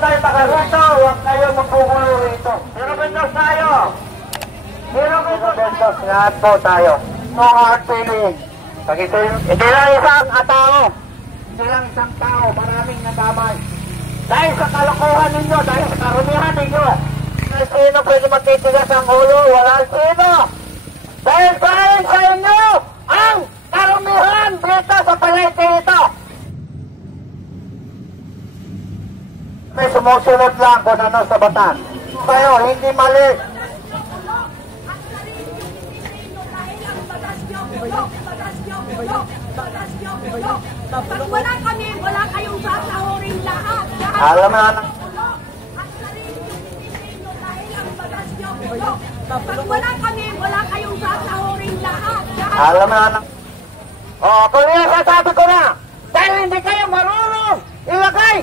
tayo taga rito, huwag kayo magpugulo rito. Zero Bentos tayo. Zero Bentos, lahat po tayo. No hard feeling. Hindi lang isang tao. Hindi lang isang tao, maraming nadamay. Dahil sa kalokohan ninyo, dahil sa karumihan ninyo. Sino pwede magtitigas ang ulo? Wala sino. Dahil sa inyo, ang karumihan dito sa palete ito. May sumusunod lang kung ano sa batas. Kayo, hindi mali. Pag wala kami, wala kayong sasahurin lahat. Alam na. Pag wala kami, wala kayong sasahurin lahat. Alam na. Kung yung sasabi ko na, dahil hindi kayo marunong ilagay